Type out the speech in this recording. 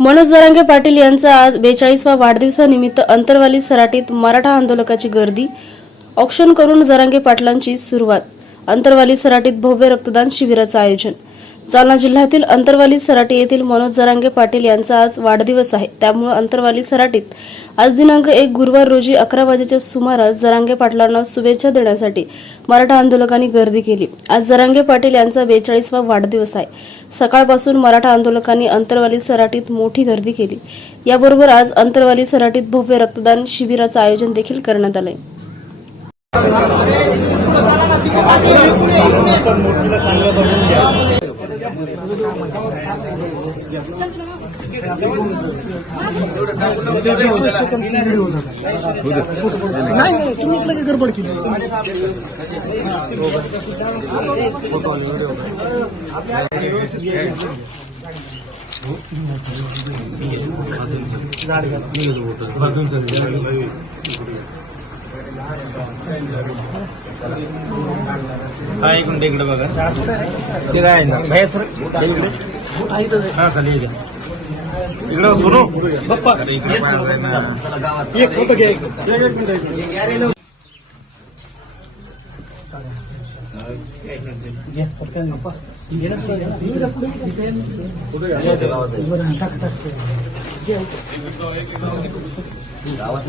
मनोज जरांगे पाटील यांचा आज बेचाळीसवा वाढदिवसानिमित्त अंतरवाली सराटीत मराठा आंदोलकाची गर्दी ऑक्शन करून जरांगे पाटलांची सुरुवात. अंतरवाली सराटीत भव्य रक्तदान शिबिराचं आयोजन. जालना जिल्ह्यातील अंतरवाली सराटी येथील मनोज जरांगे पाटील यांचा आज वाढदिवस आहे. त्यामुळे अंतरवाली सराटीत आज दिनांक एक गुरुवार रोजी अकरा वाजेच्या सुमारास जरांगे पाटलांना शुभेच्छा देण्यासाठी मराठा आंदोलकांनी गर्दी केली. आज जरांगे पाटील यांचा बेचाळीसवा वाढदिवस आहे. सकाळपासून मराठा आंदोलकांनी अंतरवाली सराटीत मोठी गर्दी केली. याबरोबर आज अंतरवाली सराटीत भव्य रक्तदान शिबिराचं आयोजन देखील करण्यात आलंय. नाही तुम्ही इथलं काय गडबड केली हा इकडून इकडे बघा. ते काय भैया सर इकडे. हा चालेल इकडे इकडे सुरू बप्पा एक फोटो घ्या गावात